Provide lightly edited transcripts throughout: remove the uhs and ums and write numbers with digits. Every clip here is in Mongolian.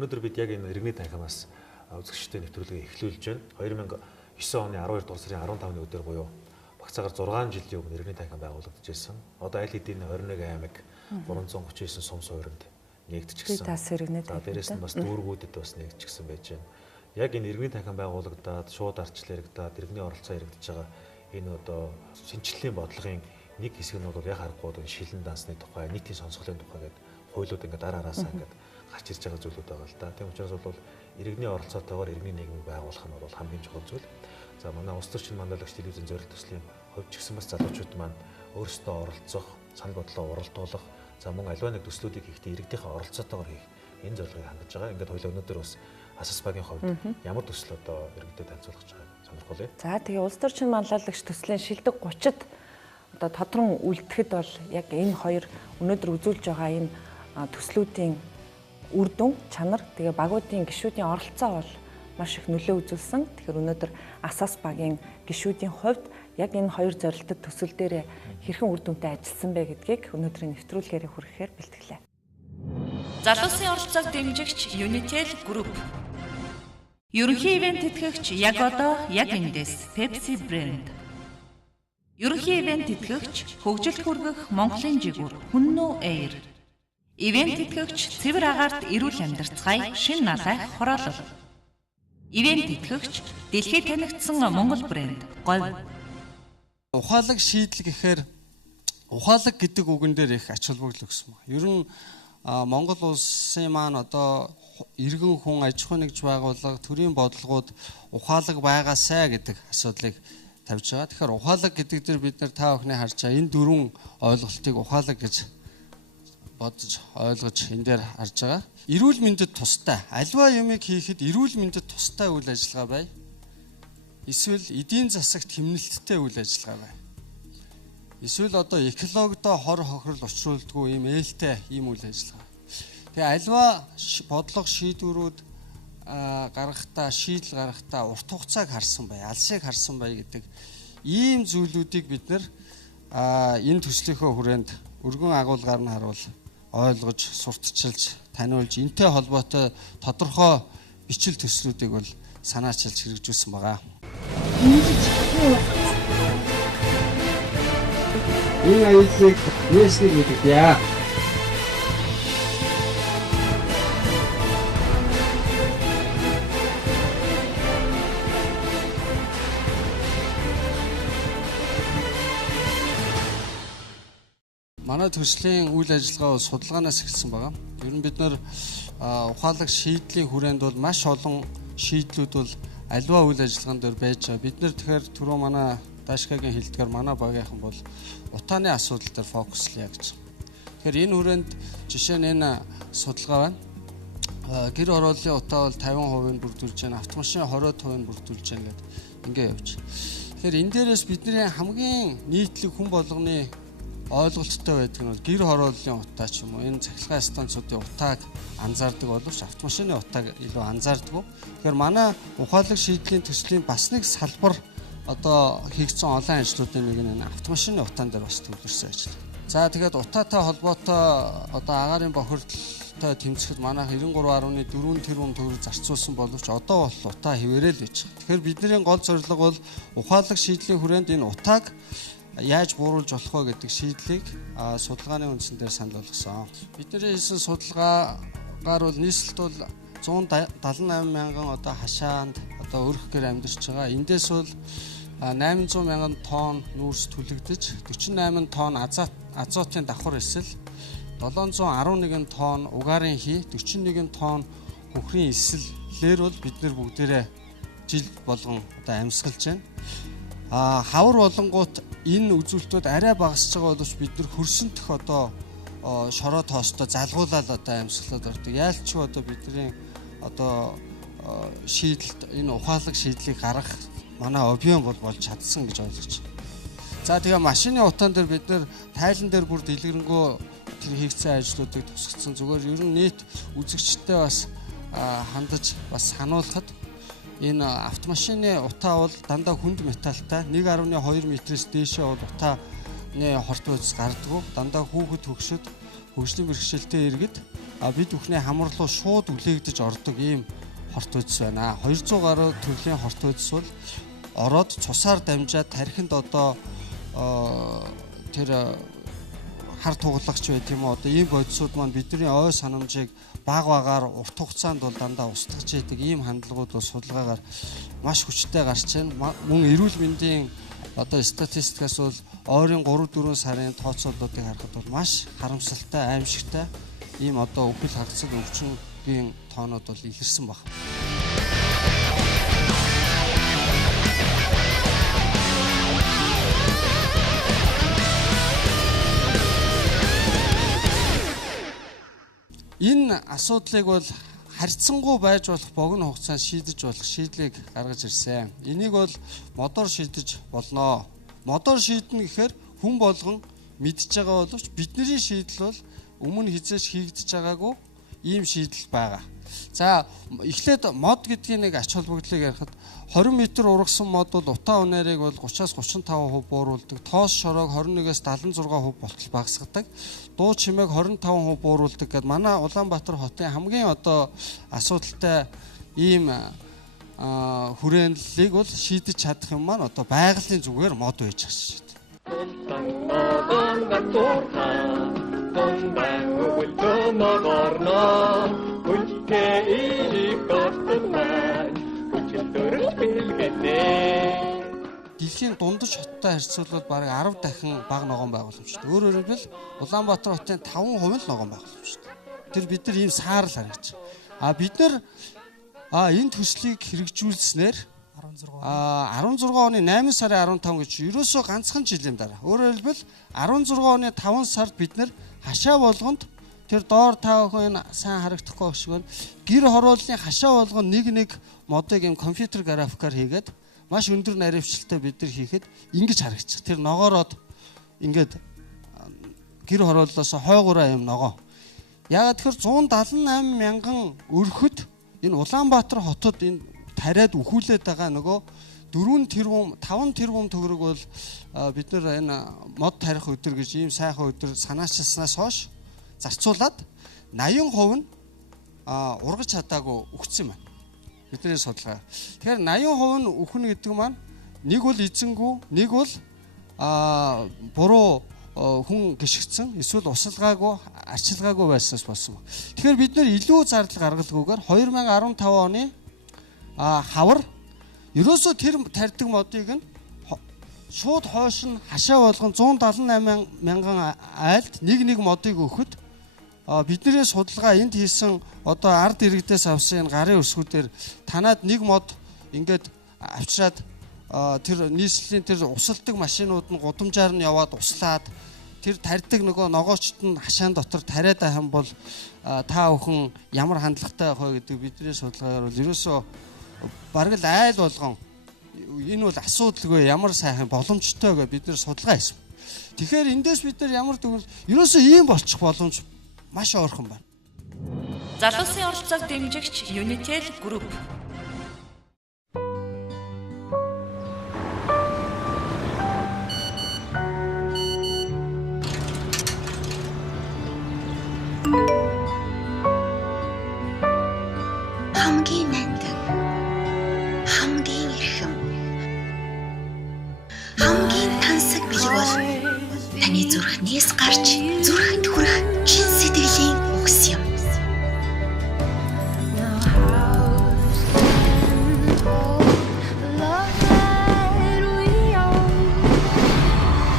Өнөөдөр бид яг энэ иргэний танхимаас үзэгчтэй нэвтрүүлгээ эхлүүлж байна. 2009 оны 12 дугаар сарын 15-ны өдөр буюу багцаагаар 6 жилийн өмнө иргэний танхим байгуулагдчихсан. Одоо аль хэдийн 21 аймаг 339 сум суурьнд нэгдчихсэн. За дээрэс нь бас дүүргүүдэд бас нэгдчихсэн байж байна. Яг энэ иргэний танхим байгуулагдаад шууд ардчлал яригдаад иргэний оролцоо яригдж байгаа энэ одоо шинжилгээний бодлогын нэг хэсэг нь бол яг харахгүй шилэн дансны тухай, нийтийн сонсголын тухай гэдэг хуулиуд ингээд ар араасаа ингээд гарч ирж байгаа зүйлүүд байгаа л да. Тийм учраас бол иргэний оролцоотойгоор иргэний нийгмийг байгуулах нь бол хамгийн чухал зүйл. За манай улс төрчин манлайлагч телевизэн зорилт төслийн хувьд ч гэсэн бас залуучууд маань өөрсдөө оролцох, санал бодлоо уралдуулах, за мөн аливаа нэг төслүүдийг хийхдээ иргэдийнхээ оролцоотойгоор хийх энэ зорилгыг хангаж байгаа. Ингээд хоёул өнөөдөр бас Асас багийн хувьд ямар төсөл одоо иргэдэд танилцуулах гэж байгааг сонирхолтой. За тэгээ улс төрчин манлайлагч төслийн шилдэг 30-д одоо тодрон үлдэхэд бол яг энэ хоёр өнөөдөр үзүүлж байгаа энэ төслүүдийн үр дүн, чанар, тэгээ багуудын гишүүдийн оролцоо бол маш их нөлөө үзүүлсэн. Тэгэхээр өнөөдөр Асас багийн гишүүдийн хувьд яг энэ хоёр зорилттой төсөл дээр хэрхэн үр дүнтэй ажилласан бэ гэдгийг өнөөдрийн нэвтрүүлгээр хүргэхээр бэлтгэлээ. Залуусын оролцоог дэмжигч Unitel Group. Ерөнхий ивент тэтгэгч яг одоо яг эндээс Pepsi брэнд. Ерөнхий ивент тэтгэгч хөгжилд хүргэх Монголын жигүүр Хүннүү Air. Ивент тэтгэгч цэвэр агаарт эрүүл амьдарцгаая шин налай хороолол. Ивент тэтгэгч дэлхийд танигдсан Монгол брэнд Говь. Ухаалаг шийдэл гэхээр ухаалаг гэдэг үгэн дээр их ач холбогдол өгсөн байна. Ер нь Монгол улсын маань одоо иргэн хүн аж ахуй нэгж байгууллага төрийн бодлогууд ухаалаг байгаасай гэдэг асуудлыг тавьж байгаа. Тэгэхээр ухаалаг гэдэг дээр бид нар та бүхний харж байгаа энэ дөрвөн ойлголтыг ухаалаг гэж бодож ойлгож энэ дээр харж байгаа. Эрүүл мэндэд тустай аливаа юмыг хийхэд эрүүл мэндэд тустай үйл ажиллагаа бай. Эсвэл эдийн засагт хэмнэлттэй үйл ажиллагаа бай. Эсвэл одоо экологидо хор хохирол учруулдаггүй ийм ээлтэй ийм үйл ажиллагаа. Тэгээ аливаа бодлого шийдвэрүүд гаргахтаа, шийдэл гаргахтаа урт хугацааг харсан бай, алсыг харсан бай гэдэг ийм зүйлүүдийг бид нэр энэ төслийнхөө хүрээнд өргөн агуулгаар нь харуул ойлгож, сурталчилж, таниулж, энтэй холбоотой тодорхой бичил төслүүдийг бол санаачилж хэрэгжүүлсэн байгаа. Энэ аюулыг нээснийг мэдгийа. Манай төслийн үйл ажиллагаа бол судалгаанаас эхэлсэн байгаа. Ер нь бид нар ухаалаг шийдлийн хүрээнд бол маш олон шийдлүүд бол аливаа үйл ажиллагаан дээр байж байгаа. Бид нар тэгэхээр түрүү манай Дашкагийн хэлдгээр манай багийнхан бол утааны асуудал дээр фокуслъя гэж. Тэгэхээр энэ хүрээнд жишээ нь энэ судалгаа байна. Гэр хорооллын утаа бол 50% бүрдүүлж байна, автомашин 20% бүрдүүлж байна гэдэг ингээ явж. Тэгэхээр энэ дээрээс бидний хамгийн нийтлэг хүн болгоны ойлголттой байдаг нь бол гэр хорооллын утаа ч юм уу энэ цахилгаан станцуудын утааг анзаардаг боловч автомашины утааг илүү анзаардаг. Тэгэхээр манай ухаалаг шийдлийн төслийн бас нэг салбар одоо хийгдсэн олон ажлуудын нэг нь автомашины утаан дээр бас төвлөрсөн ажил. За тэгээд утаатай холбоотой одоо агаарын бохирдолтой тэмцэхэд манайх 93.4 тэрбум төгрөг зарцуулсан боловч одоо бол утаа хэвээрээ л байж байгаа. Тэгэхээр бидний гол зорилго бол ухаалаг шийдлийн хүрээнд энэ утааг яаж бууруулж болох вэ гэдэг шийдлийг судалгааны үндсэн дээр санал болгосон. Бидний хийсэн судалгаагаар бол нийслэлд бол 178 мянган одоо хашаанд одоо өрх гэр амьдарч байгаа. Эндээс бол 800 мянган тонн нүүрс түлэгдэж, 48 тонн азотын давхар эсэл, 711 тонн угаарын хий, 41 тонн хөхрийн эслэлээр бол бид нар бүгдээрээ жил болгон одоо амьсгалж байна. Хавар болонгууд энэ үзүүлэлтүүд арай багасж байгаа боловч бид нар хөрсөнтөх одоо шороо тоостой залгуулаад одоо амьсгалаад ордог. Яалчгүй одоо бидний одоо шийдэлт энэ ухаалаг шийдлийг гаргах манай объем бол болж чадсан гэж ойлгож байна. За тэгээ машины утаан дээр бид нар тайлан дээр бүр дэлгэрэнгүй тэр хийгдсэн ажлуудыг тусгацсан. Зүгээр ер нь нийт үзэгчтэй бас хандаж бас сануулхад энэ автомашины утаа бол дандаа хүнд металлтай 1.2 метрээс дээшээ бол утааны хорт байц гардаг. Дандаа хүүхэд хөгшөд хөгжлийн бэрхшээлтэй иргэд бид бүхний хамар руу шууд үлээгдэж ордог ийм хорт үдс байна. 200 гаруй төрлийн хорт үдс бол ороод цусаар дамжаад тархинд одоо тэр хар туглагч байт юм уу, одоо ийм бодисууд маань бидний ой санамжийг багаар урт хугацаанд бол дандаа устгаж яадаг ийм хандлагууд бол судалгаагаар маш хүчтэй гарч байна. Мөн эрүүл мэндийн одоо статистикаас бол ойрын 3-4 сарын тооцооллуудыг харахад бол маш харамсалтай, аимшигтай ийм одоо үхэл хагацсан өвчнөгийн тоонууд бол илэрсэн баг. Энэ асуудлыг бол харьцангуй байж болох богино хугацаанд шийдэж болох шийдлийг гаргаж ирсэн. Энийг бол модоор шийдэж болно. Модоор шийднэ гэхээр хүн болгон мэдж байгаа боловч бидний шийдэл бол өмнө хизээш хийгдэж байгаагүй ийм шийдэл байгаа. За эхлээд мод гэдгийн нэг ач холбогдлыг ярихад 20 м ургасан мод бол утаа унаарыг бол 30-35% бууруулдаг. Тоос шороог 21-ээс 76% болтол багасгадаг. Дуу чимээг 25% бууруулдаг гэд манай Улаанбаатар хотын хамгийн одоо асуудалтай ийм хүрээнлийг бол шийдэж чадах юм маань одоо байгалийн зүгээр мод байж байгаа шүү дээ. Дэлхийн дундаж хоттой харьцуулбал бараг 10 дахин бага ногоон байгууламжтай. Өөрөөр хэлбэл Улаанбаатар хотын 5% л ногоон байгууламжтай. Тэр бид нар ийм саарл харагч. Бид нар энэ төслийг хэрэгжүүлснээр 16 оны 8 сарын 15 гэж ерөөсөө ганцхан жилийн дараа. Өөрөөр хэлбэл 16 оны 5 сард бид нар хашаа болгонд тэр доор та бүхэн сайн харагдахгүй шиг байна. Гэр хорооллын хашаа болгонд нэг модыг юм компьютер графикаар хийгээд маш өндөр наривчлалтай бид нар хийхэд ингэж харагдчих. Тэр ногоороод ингээд гэр хорооллоос хойгуураа юм ногоо. Яагаад тэгэхээр 178 мянган өрхөд энэ Улаанбаатар хотод энэ тариад үхүүлээд байгаа нөгөө 4 тэрбум 5 тэрбум төгрөг бол бид нар энэ мод тарих өдөр гэж ийм сайхан өдөр санаачилснаас хойш зарцуулаад 80% нь ургаж чадаагүй үхсэн байна. Бидний судалгаа. Тэгэхээр 80% нь үхнэ гэдэг маань нэг бол эзэнгүй, нэг бол буруу хүн гიშгцэн, эсвэл усалгаагүй, арчилгаагүй байснаас болсон. Тэгэхээр бид нэр илүү зардал гаргалгүйгээр 2015 оны хавар ерөөсөө тэр тарьдаг модыг нь шууд хойш нь хашаа болгон 178 мянган айлд нэг модыг өгөхөд бидний судалгаа энд хийсэн одоо ард иргэдээс авсан гарын өсгүүдээр танаад нэг мод ингээд авчираад тэр нийслэлийн тэр усалдаг машинууд нь гудамжаар нь яваад услаад тэр тарьдаг нөгөө ногоочд нь хашаан дотор тариад байгаа юм бол та бүхэн ямар хандлагатай байх вэ гэдэг бидний судалгаагаар бол ерөөсөө бараг л айл болгон энэ бол асуудалгүй ямар сайхан боломжтой гэж бид нэр судалгаа хийсэн. Тэгэхээр эндээс бид нар ямар тэгвэл ерөөсөө ийм болчих боломж маш ойрхон байна. Залуусын оролцоог дэмжигч Unitel Group. Хамгийн нандин, хамгийн эрхэм, хамгийн тансаг бэлэг бол таны зүрхнээс гарч зүрхэнд хүрэх чин сэтгэлийн үгс юм.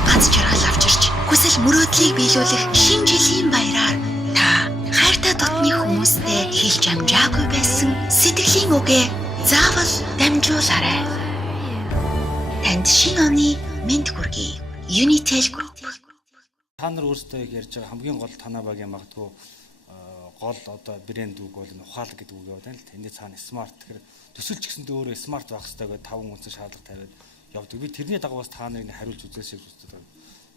Ганц жаргал авчирч хүсэл мөрөөдлийг биелүүлэх шинэ жилийн баяраар та хайртай дотны хүмүүстэй хэлж амжаагүй байсан сэтгэлийн үгээ заавал дамжуулаарай. Танд шинэ оны мэд хүргэе. Unitel Group. Та нар өөрсдөө ярьж байгаа хамгийн гол танаа багийн магадгүй гол одоо брэнд үг бол ухаалаг гэдэг үг яваад байна л. Тэндээ цаана смарт тэгэхээр төсөлч гэсэндээ өөрөө смарт байх хэрэгтэй гэдэг 5 үнцэн шаардлага тавиад явдаг. Би тэрний дагуу бас та нарыг хариулж үзээсэй үздэг.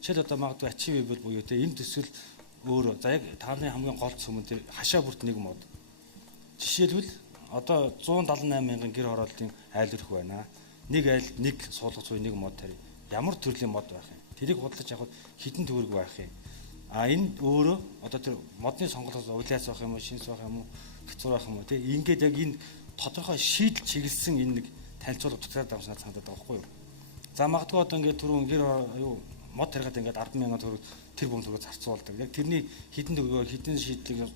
Жишээл одоо магадгүй ачивэбл буюу те энэ төсөл өөрөө за яг тааны хамгийн гол сүмэн дээр хашаа бүрт нэг мод. Жишээлбэл одоо 178 мянган гэр хорооллын айл өрх байна. Нэг айл нэг суулгац буй нэг мод тарь. Ямар төрлийн мод байх юм? Тэрийг бодлож явахад хитэн төгрөг байх юм. энэ өөрөө одоо тэр модны сонголтоос уйлаас байх юм уу, шинс байх юм уу, хэцүү байх юм уу тий. Ингээд яг энэ тодорхой шийдэл чиглэсэн энэ нэг танилцуулга дотор давснаа санагдаад байгаа байхгүй юу? За магадгүй одоо ингээд түрүүн юу мод тарихад ингээд 10,000 төгрөг тэр бүм төгрөг зарцуулдаг. Яг тэрний хідэн төгрөгөөр хідэн шийдлийг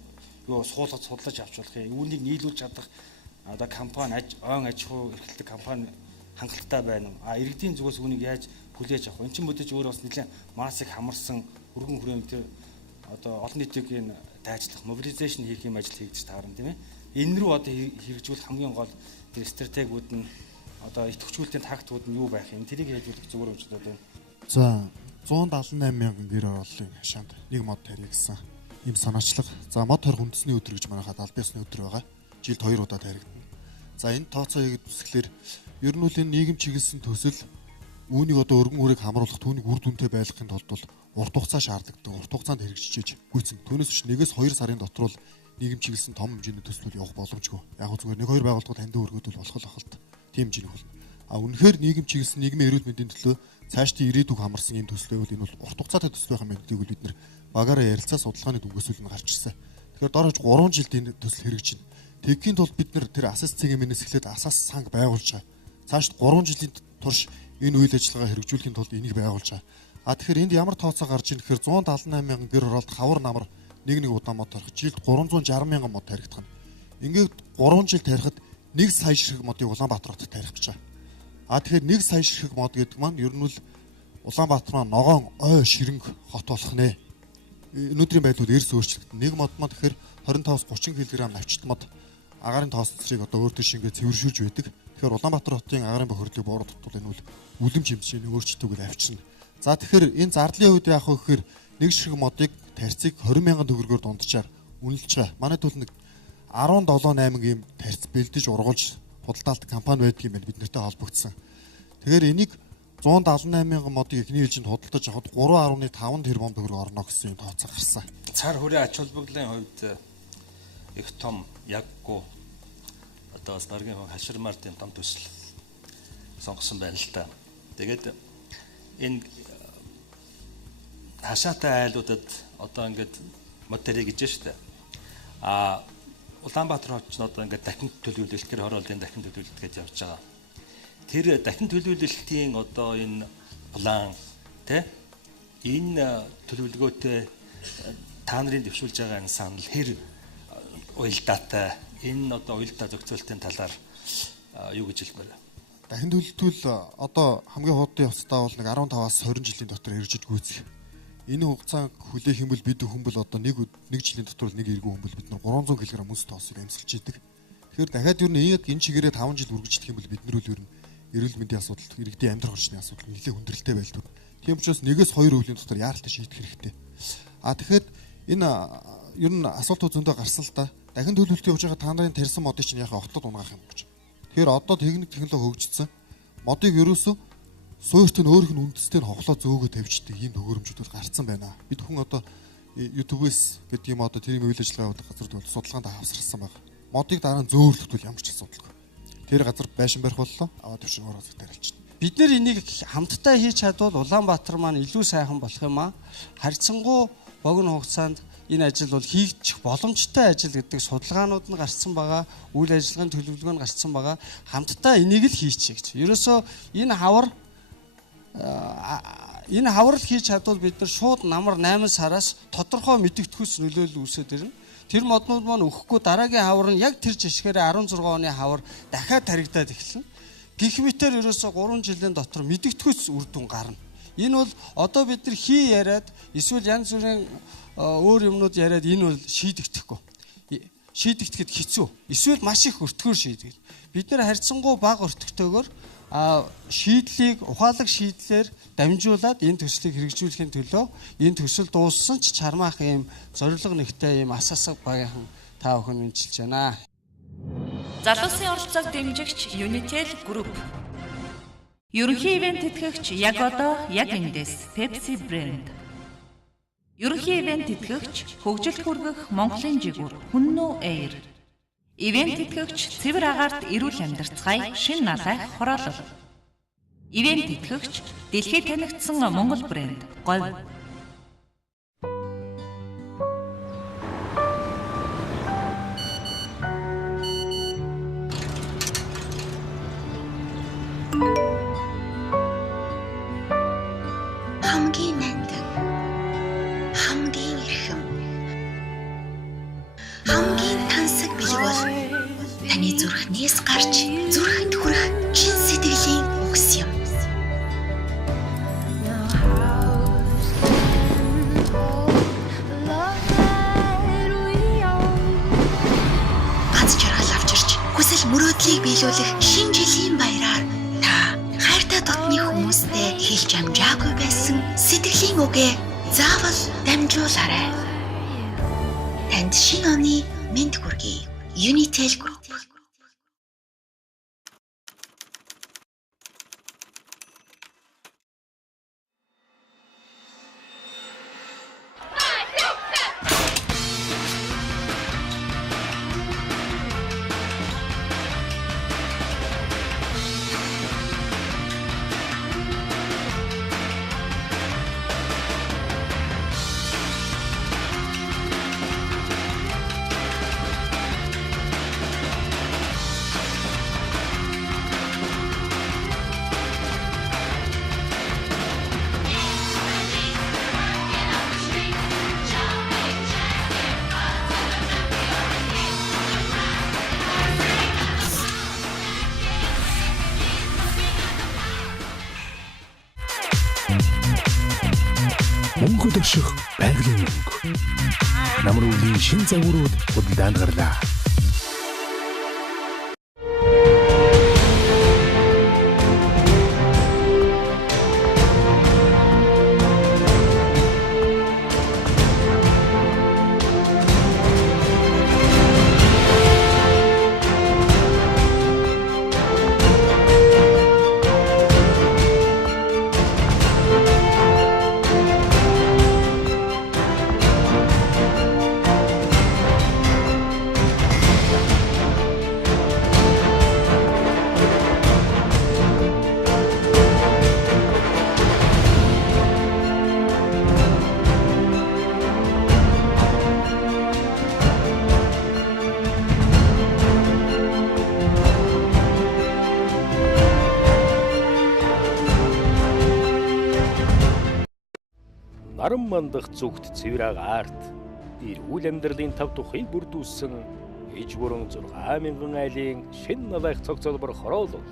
юу суулгаж судлаж авч болох юм. Үүнийг нийлүүлж чадах одоо компани ойн аж ахуй эрхлэлтэй компани хангалттай байна уу? Иргэдийн зүгээс үүнийг яаж хүлээж авах вэ? Энд чинь мэдээж өөрөө бас нэлээд массыг хамарсан өргөн хүрээнд тэр одоо олон нийтийг энэ дайжлах, мобилизашн хийх юм ажил хийгдэж таарна тийм ээ. Энэ рүү одоо хэрэгжүүлэх хамгийн гол тэр стратегиуд нь одоо идэвхжүүлэлтийн тактикуд нь юу байх юм? Тэрийг хэлбэлэх зүгээр юм ч одоо байна. За 178 мянган гэр ороллын хашаанд нэг мод тарих гэсэн ийм санаачлага. За мод тарих үндэсний өдөр гэж манайхад албан ёсны өдөр байгаа. Жилд 2 удаа таригдана. За энэ тооцоо хийгээд үсгэлээр ер нь үл энэ нийгэм чиглэсэн төсөл үүнийг одоо өргөн хүрээг хамруулах түүнийг үр дүнтэй байлгахын тулд бол урт хугацаа шаардлагадаг. Урт хугацаанд хэрэгжиж гүйцэн. Түүнээс биш 1-2 сарын дотор бол нийгэм чиглэсэн том хэмжээний төслүүд явах боломжгүй. Яг зүгээр 1-2 байгууллагууд хандив өргөдөл болох л ахалт. Тийм хэмжээний хөл. Үнэхээр нийгэм чиглэсэн нийгмийн эрүүл мэндийн төлөө цаашдын ирээдүг хамарсан ийм төсөл байвал энэ бол урт хугацаатай төсөл байх юм гэдгийг бид нар багаараа ярилцаа судалгааны дүнгийн нь гарч ирсэн. Тэгэхээр дор хаяж 3 жилд энэ төсөл хэрэгжинэ. Тэгэхийн тулд бид нар тэр асас цэгийн эхлээд асас санг байгуулж байгаа. Цаашд 3 жилийн турш энэ үйл ажиллагаа хэрэгжүүлэхийн тулд энийг байгуулж байгаа. Тэгэхээр энд ямар тооцоо гарч ийн гэхээр 178 мянган гэр оролт хавар намар нэг удаа мод тарих. Жилд 360 мянган мод таригдах нь. Ингээд 3 жил тарихад 1 сая ширхэг модыг Улаанбаатар хотод тарих гэж байгаа. Тэгэхээр 1 сая ширхэг мод гэдэг маань ер нь л Улаанбаатар маань ногоон ой ширэнг хот болох нэ. Өнөөдрийн байдлууд эрс өөрчлөгдөн. Нэг мод маань тэгэхээр 25-30 кг навчт мод агаарын тоос цэцрийг одоо өөртөө шингээ цэвэршүүлж байдаг. Тэгэхээр Улаанбаатар хотын агаарын бохирлыг бууруулах энэ үл үлэм жимсчийн өөрчлөлтөөр авчирна. За тэгэхээр энэ зардлын үед яах вэ гэхээр нэг ширхэг модыг тарцыг 20,000 төгрөгөөр дунджаар үнэлж байгаа. Манай тул нэг 17-8 ийм тарц бэлдэж ургуулж худалдаалт компани байдаг юм байна бид нартай холбогдсон. Тэгэхээр энийг 178,000 модыг эхний ээлжинд худалдаж авахд 3.5 тэрбум төгрөг орно гэсэн тооцоо гарсан. Цар хүрээ ач холбогдлын хувьд их том яггүй одоо бас даргын хаширмаар тийм том төсөл сонгосон байна л та. Тэгээд энэ хашаатай айлуудад одоо ингээд модери гэж штэ. Улаанбаатар хотч нь одоо ингээд дахин төлөвлөлт гэр хорооллын дахин төлөвлөлт гэж явж байгаа. Тэр дахин төлөвлөлтийн одоо энэ план тэ энэ төлөвлөгөөтэй та нарын дэвшүүлж байгаа энэ санал хэр уялдаатай энэ одоо уялдаа зохицуултын талаар юу гэж хэлмээр байна. Дахин төлөвлөлт одоо хамгийн хурдан явцдаа бол нэг 15-аас 20 жилийн дотор хэрэгжиж гүйцэх. Энэ хугацааг хүлээх юм бол бид хүмбэл одоо нэг жилийн дотор нэг эргэн хүмбэл бид нар 300 кг мөс тоосыг амьсгалж идэг. Тэгэхээр дахиад ер нь яг энэ чигээрээ 5 жил үргэлжлэх юм бол бид нар үл ер нь эрүүл мэндийн асуудал, иргэдийн амьдрах орчны асуудал нэлээд хүндрэлтэй байлдаг. Тийм учраас 1-2 өвлийн дотор яаралтай шийдэх хэрэгтэй. Тэгэхээр энэ ер нь асуултууд зөндөө гарсан л да. Дахин төлөвлөлт явж байгаа та нарын тарьсан модыг чинь яхаа отлоод унгаах юм гэж. Тэгэхээр одоо технологи хөгжсөн. Модыг ерөөсөө суурьт нь өөрийнх нь үндэстэй нь ховлоо зөөгөө тавьждаг ийм төгөөрөмжүүд гарцсан байна. Бид хүн одоо YouTube-с гэдэг юм одоо тэр юм үйл ажиллагаа явуулах газар бол судалгаанд хавсарсан байна. Модыг дараа нь зөөвөрлөх бол ямар ч асуудалгүй. Тэр газар байшин барих боллоо. Аваад төвшин ороод тарилчихна. Бид нэр энийг хамтдаа хийж чадвал Улаанбаатар маань илүү сайхан болох юм аа. Харьцангуй богино хугацаанд энэ ажил бол хийгдэх боломжтой ажил гэдэг судалгаанууд нь гарсан байгаа. Үйл ажиллагааны төлөвлөгөө нь гарсан байгаа. Хамтдаа энийг л хийчихье гэж. Ерөөсөө энэ хаврал хийж чадвал бид нар шууд намар 8 сараас тодорхой мэдэгдэхүйс нөлөөлөл үүсээд ирнэ. Тэр моднууд маань өгөхгүй дараагийн хавар нь яг тэр жишгээрээ 16 оны хавар дахиад таригдаад эхэлнэ. Гэх мэтээр ерөөсөө 3 жилийн дотор мэдэгдэхүйс үр дүн гарна. Энэ бол одоо бид нар хий яриад эсвэл янз бүрийн өөр юмнууд яриад энэ бол шийдэгдэхгүй. Шийдэгдэхэд хэцүү. Эсвэл маш их өртгөөр шийдэгдэ. Бид нар харьцангуй бага өртөгтэйгээр шийдлийг ухаалаг шийдлэр дамжуулаад энэ төслийг хэрэгжүүлэхийн төлөө энэ төсөл дууссан ч чармаах ийм зорилго нэгтэй ийм асаасаг багийнхан та бүхэн мэдчилж байна. Залуусын оролцоог дэмжигч Unitel Group. Ерөнхий ивент тэтгэгч яг одоо яг эндээс Pepsi Brand. Ерөнхий ивент тэтгэгч хөгжилд хүргэх Монголын жигүүр Хүннү Air. Ивент тэтгэгч цэвэр агаарт эрүүл амьдарцгаая шин налайх хороолол. Ивент тэтгэгч дэлхийд танигдсан Монгол брэнд Говь. хамгийн нандин, хамгийн эрхэм, хамгийн тансаг бэлэг бол таны зүрхнээс гарч зүрхэнд хүрэх чин сэтгэлийн үгс юм. Ганц жаргал авчирч хүсэл мөрөөдлийг биелүүлэх шинэ жилийн баяраар та хайртай дотны хүмүүстэй хэлж амжаагүй байсан сэтгэлийн үгээ заавал дамжуулаарай. Танд шинэ оны мэд хүргэе. Unitel Group. Мөнгө дөшөх байгалийн мөнгө. Намар өвлийн шин загварууд худалдаанд гарлаа. Наран мандах зүгт цэврэг арт эрүүл амьдралын тав тухыг бүрдүүлсэн иж бүрэн 6,000 айлын шинэ налайх цогцолбор хороолол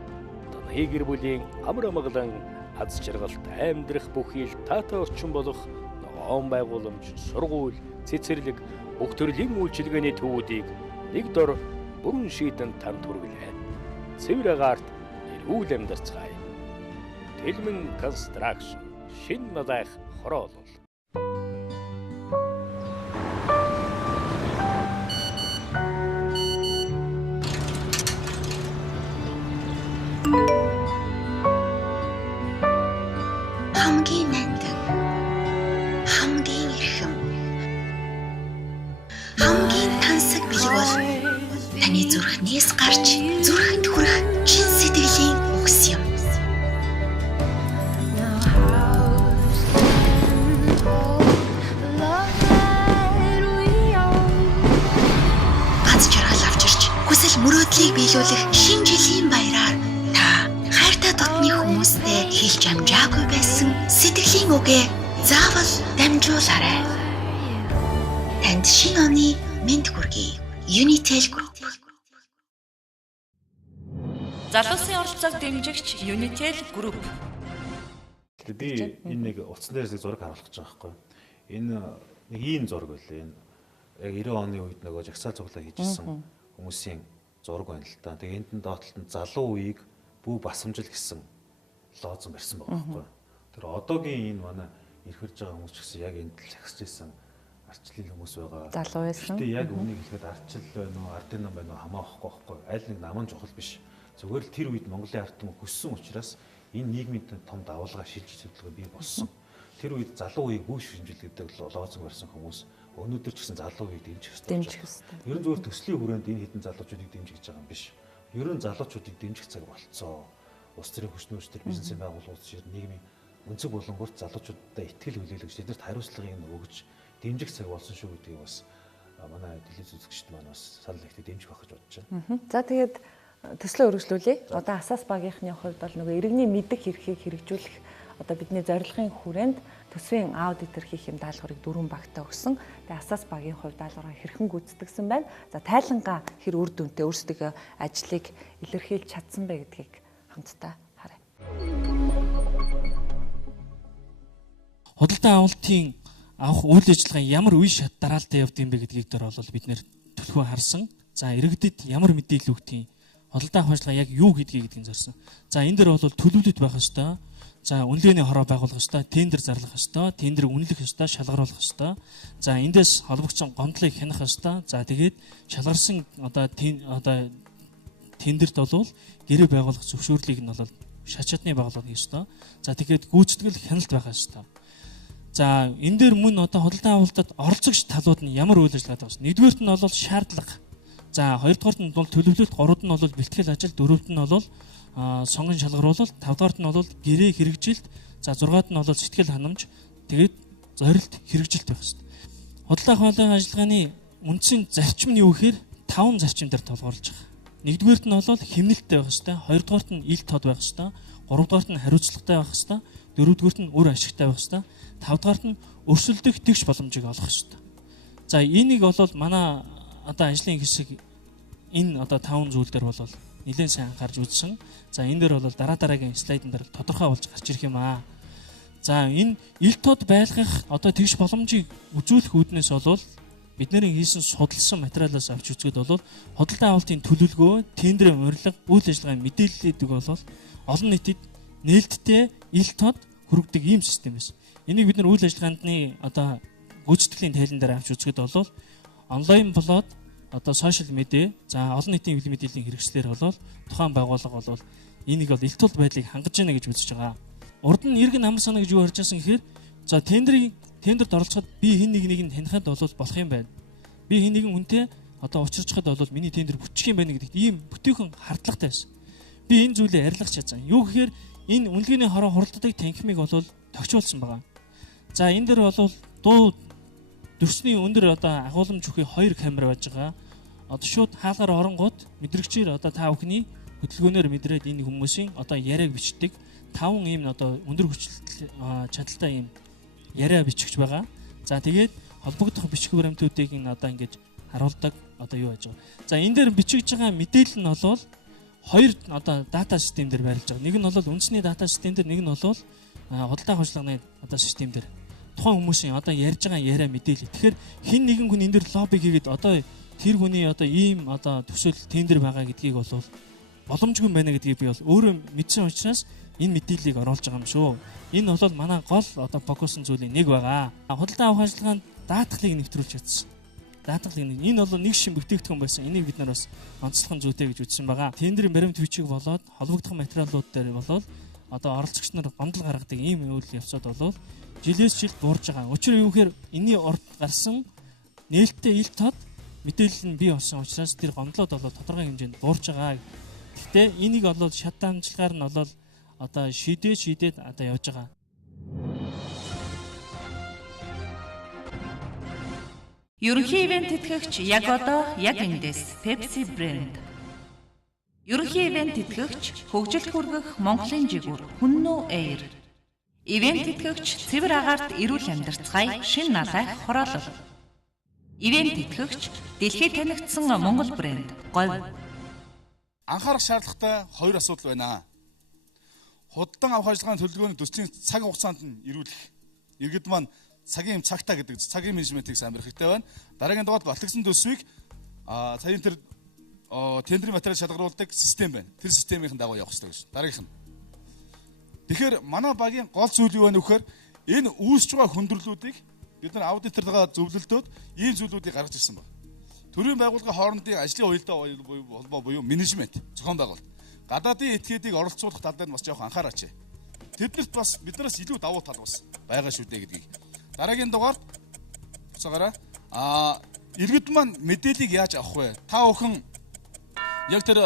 таны гэр бүлийн амар амгалан аз жаргалт амьдрах бүхий л таатай орчин болох ногоон байгууламж, сургууль, цэцэрлэг бүх төрлийн үйлчилгээний төвүүдийг нэг дор бүрэн шийдэн танд хүргэлээ. Цэврэг арт эрүүл амьдарцгаая. Тэлмэн констракшн шинэ налайх хороолол. Хамгийн нандин, хамгийн эрхэм, хамгийн тансаг бэлэг бол таны зүрхнээс гарч зүрхэнд хүрэх чин сэтгэлийн үгс юм. Ганц жаргал авчирч хүсэл мөрөөдлийг биелүүлэх шинэ жилийн баяраар та хайртай дотны хүмүүстэй хэлж амжаагүй байсан сэтгэлийн үгээ заавал дамжуулаарай. Танд шинэ оны мэд хүргэе. Unitel Group. Залуусын оролцоог дэмжигч Unitel Group. Би энэ нэг утсан дээрээс зураг харуулах гэж байгаа байхгүй. Энэ нэг ийм зураг байлээ. Энэ яг 90 оны үед нөгөө жагсаал цуглаа хийжсэн хүмүүсийн зураг байна л та. Тэгээ энд нь доотлолт залуу үеийг бүү басамжил гэсэн лозунг барьсан байгаа байхгүй. Тэр одоогийн энэ манай ирэх ирж байгаа хүмүүс ч гэсэн яг энд л захисж ирсэн арчлын хүмүүс байгаа. Залуу байсан. Гэтэ яг үнийг хэлэхэд арчил байна уу, ардын нам байна уу хамаахгүй байхгүй. Аль нэг наман чухал биш. Зүгээр л тэр үед Монголын ард түмэн хүссэн учраас энэ нийгмийн том давалгаа шилжиж хөдөлгөөн бий болсон. Тэр үед залуу үеийг бүү шинжил гэдэг лозунг барьсан хүмүүс өнөөдөр ч гэсэн залуу үеийг дэмжих хэрэгтэй. Ерөн зүгээр төслийн хүрээнд энэ хэдэн залуучуудыг дэмжих гэж байгаа юм биш. Ерөн залуучуудыг дэмжих цаг болцоо. Улс төрийн хүчнүүрсдэр бизнесийн байгууллагууд шиг нийгмийн өнцөг болонгорт залуучуудад итгэл хүлээлгэж тэднэрт хариуцлагыг өгж дэмжих цаг болсон шүү гэдгийг бас манай телевиз үзэгчд маань бас санал нэгтээ дэмжих байх гэж бодож байна. За тэгээд төслөө өргөжлүүлье. Одоо Асаас багийнхны хувьд бол нөгөө иргэний мэддэг эрхийг хэрэгжүүлэх одоо бидний зорилгын хүрээнд төсвийн аудитор хийх юм даалгаврыг 4 багтаа өгсөн. Тэгээ асаас багийн хувьд даалгавраа хэрхэн гүйцэтгэсэн байна. За тайлангаа хэр үр дүнтэй өөрсдөө ажлыг илэрхийлж чадсан бэ гэдгийг хамтдаа харъя. Худалдаа авалтын авах үйл ажиллагаа ямар үе шат дараалтай явд юм бэ гэдгийг дээр бол бид нэр төлхөө харсан. За иргэдэд ямар мэдээлэл өгдөг юм. Худалдаа авах ажиллагаа яг юу гэдгийг зорьсон. За энэ дээр бол төлөвлөлт байх ёстой. За үнэлгээний хороо байгуулах ёстой, тендер зарлах ёстой, тендер үнэлэх ёстой, шалгаруулах ёстой. За эндээс холбогдсон гомдлыг хянах ёстой. За тэгээд шалгарсан тендерт бол гэрээ байгуулах зөвшөөрлийг нь бол шачаатны байгууллага хийх ёстой. За тэгээд гүйцэтгэл хяналт байх ёстой. За энэ дээр мөн худалдаа авалтад оролцогч талууд нь ямар үйл ажиллагаа тавьсан. Нэгдүгээрт нь бол шаардлага. За хоёрдугаарт нь бол төлөвлөлт, гуравт нь бол бэлтгэл ажил, дөрөвт нь бол сонгон шалгаруулалт, тавдугаарт нь бол гэрээ хэрэгжилт, за зургаад нь бол сэтгэл ханамж, тэгээд зорилт хэрэгжилт байх хэрэгтэй. Худалдаа авалтын ажиллагааны үндсэн зарчим нь юу гэхээр 5 зарчим дээр тулгуурлаж байгаа. Нэгдүгээрт нь бол хэмнэлттэй байх хэрэгтэй, хоёрдугаарт нь ил тод байх хэрэгтэй, гуравдугаарт нь хариуцлагатай байх хэрэгтэй, дөрөвдүгээрт нь үр ашигтай байх хэрэгтэй, тавдугаарт нь өрсөлдөх тэгш боломжийг олох хэрэгтэй. За энийг бол манай ажлын хэсэг энэ 5 зүйл дээр бол нэлээд сайн анхаарч үзсэн. За энэ дээр бол дараагийн слайдн дээр тодорхой болж гарч ирэх юм аа. За энэ ил тод байлгах тэгш боломжийг үзүүлэх үүднээс бол бидний хийсэн судалсан материалаас авч үзэхэд бол худалдаа авалтын төлөвлөгөө, тендерийн урилга, үйл ажиллагааны мэдээллүүдийг бол олон нийтэд нээлттэй ил тод хүргэдэг ийм систем байсан. Энийг бид нар үйл ажиллагааны гүйцэтгэлийн тайлан дээр авч үзэхэд бол онлайн болоод сошиал медиа, за олон нийтийн хэвлэл мэдээллийн хэрэгслээр бол тухайн байгууллага бол энийг ил тул байдлыг хангаж байна гэж үзэж байгаа. Урд нь иргэн амар санаа гэж юу харж байсан гэхээр за тендерт оролцоход би хэн нэгийг танихад бол болох юм байна. Би хэн нэгэн хүнтэй учирчхад бол миний тендер бүчих юм байна гэдэгт ийм бүтээгхэн хардлагатай байсан. Би энэ зүйлээ арилгах чадсан. Юу гэхээр энэ үнэлгээний хороо хуралддаг танхимыг бол тогтчулсан байгаа. За энэ дээр бол дуу дүрсний өндөр агуулмж өгөх 2 камер байж байгаа. Шууд хаалгаар оронгууд мэдрэгчээр та бүхний хөдөлгөөнөөр мэдрээд энэ хүмүүсийн яриаг бичдэг 5 ийм өндөр хүчтэй чадaltaй ийм яриа бичигч байгаа. За тэгээд холбогдох бичиг баримтуудыг ингэж харуулдаг юу байж байгаа. За энэ дээр бичигдж байгаа мэдээлэл нь бол 2 дата систем дээр байрлаж байгаа. Нэг нь бол үндэсний дата систем дээр, нэг нь бол худалдаа авахлагын систем дээр. Тухайн хүмүүсийн ярьж байгаа яриа мэдээлэл. Тэгэхээр хэн нэгэн хүн энэ дээр лобби хийгээд тэр хүний ийм төсөөл тендер байгаа гэдгийг бол боломжгүй байна гэдгийг би бол өөрөө мэдсэн учраас энэ мэдээллийг оруулж байгаа юм шүү. Энэ бол манай гол фокусын зүйлийн нэг байгаа. Худалдаа авах ажиллагаанд даатгалыг нэвтрүүлж чадсан. Даатгалыг энэ бол нэг шин бүтээгдэхүүн байсан. Энийг бид нар бас онцлохон зүйтэй гэж үзсэн байгаа. Тендерийн баримт бичиг болоод холбогдох материалууд дээр бол оролцогч нар гомдол гаргадаг ийм үйл явцад бол жилээс жилд буурж байгаа. Учир нь юу гэхээр энэний урд гарсан нээлттэй ил тод мэдээлэл нь бий болсон учраас тэр гомдлоод тодорхой хэмжээнд буурж байгаа. Гэхдээ энийг бол шат дамжлагаар нь шийдээд явж байгаа. Ерөнхий ивент тэтгэгч яг эндээс Pepsi брэнд. Ерөнхий ивент тэтгэгч хөгжилд хүргэх Монголын жигүүр Хүннү Air. Ивент тэтгэгч цэвэр агаарт эрүүл амьдарцгаая шин налайх хороолол. Ивент тэтгэгч дэлхийд танигдсан Монгол брэнд Говь. Анхаарах шаардлагатай 2 асуудал байна. Худалдан авах ажиллагааны төлөвлөгөөний төслийн цаг хугацаанд нь эрүүлэх. Иргэд маань цагийн цагтаа гэдэг цагийн менежментийг сайн барих хэрэгтэй байна. Дараагийн дугаард батлагдсан төсвийг саяын тэр тендерийн материал шалгаруулдаг систем байна. Тэр системийн дагуу явах хэрэгтэй гэж. Дараагийнх нь. Тэгэхээр манай багийн гол зүйл юу вэ нөхөр энэ үүсэж байгаа хүндрэлүүдийг бид нар аудиторлогоо зөвлөлдөөд ийм зүйлүүдийг гаргаж ирсэн байна. Төрийн байгууллагын хоорондын ажлын уялдаа холбоо буюу менежмент, зохион байгуулалт. Гадаадын этгээдийг оролцуулах тал дээр бас жоохон анхаараач. Тэднэрт бас биднээс илүү давуу тал бас байгаа шүү дээ гэдгийг. Дараагийн дугаард цаагаараа иргэд маань мэдээллийг яаж авах вэ? Та бүхэн яг тэр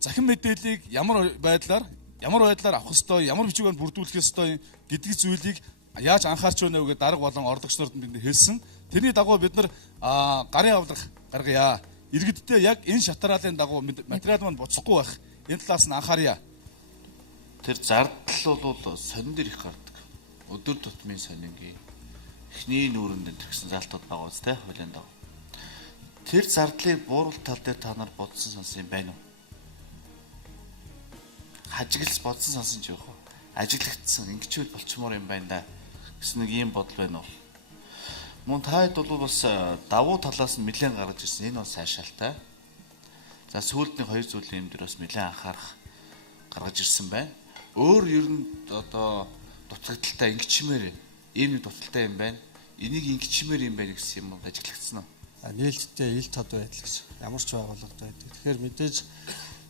захин мэдээллийг ямар байдлаар авах ёстой, ямар бичгээр бүрдүүлэх ёстой гэдгийг зүйлийг яаж анхаарч байна вэ гэдэг дарга болон орлогч нарт бид хэлсэн. Тэрний дагуу бид нар гарын авлага гаргая. Иргэддээ яг энэ шатраалын дагуу материал маань буцахгүй байх. Энэ талаас нь анхаарья. Тэр зардал бол сонин дээр их гардаг. Өдөр тутмын сонингийн эхний нүүрэнд энэ гэсэн залтууд байгаа үст те хуулийн дагуу. Тэр зардлыг бууруулах тал дээр та нар бодсон сонсон юм байна уу? Хажиглаж бодсон сонсон ч яах вэ? Ажиглагдсан ингэчүүл болчмоор юм байна да гэсэн нэг ийм бодол байна уу? Мөн та хэд бол бас давуу талаас нь нэлээд гаргаж ирсэн. Энэ бол сайшаалтай. За сүүлдний хоёр зүйлийн юм дээр бас нэлээд анхаарах гаргаж ирсэн байна. Өөр ер нь одоо дутагдaltaй ингэчмээр ийм нэг дутагдaltaй юм байна. Энийг ингэчмээр юм байна гэсэн юм ажиглагдсан уу? Нээлттэй ил тод байдал гэсэн. Ямар ч байгууллагад байдаг. Тэгэхээр мэдээж